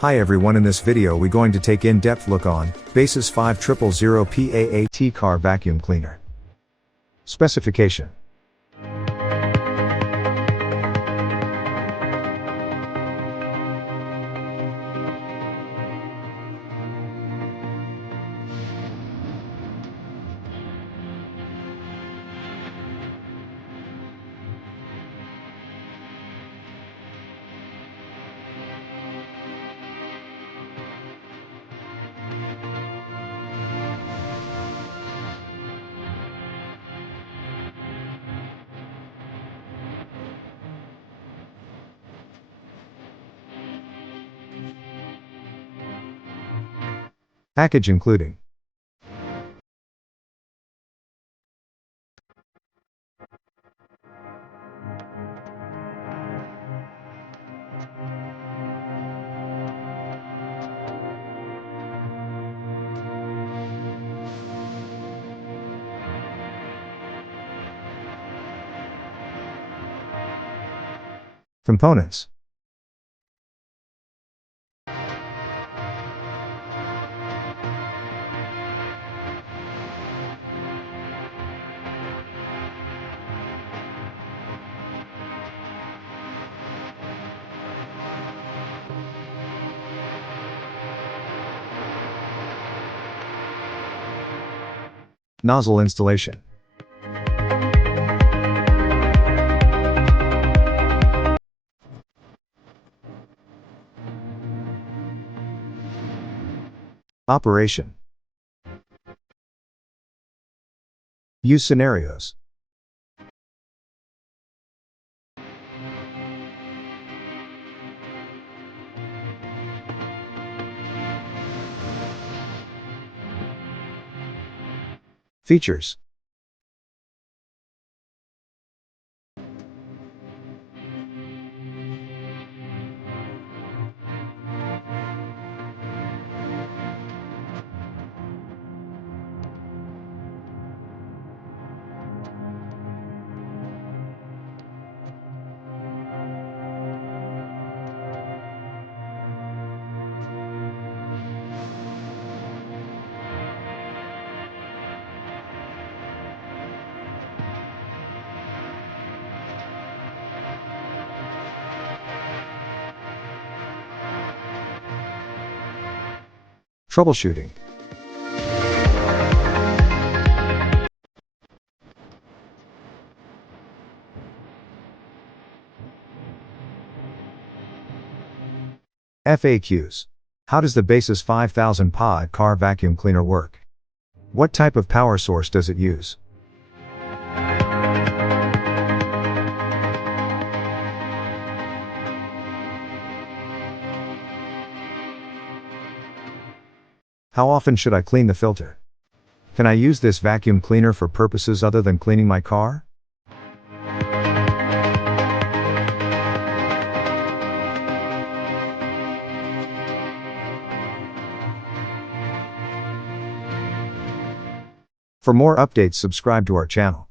Hi everyone, in this video we going to take in-depth look on Baseus 5000pa car vacuum cleaner. Specification. Package including components. Nozzle installation. Operation. Use scenarios. Features. Troubleshooting. FAQs. How does the Baseus 5000pa car vacuum cleaner work? What type of power source does it use? How often should I clean the filter? Can I use this vacuum cleaner for purposes other than cleaning my car? For more updates, subscribe to our channel.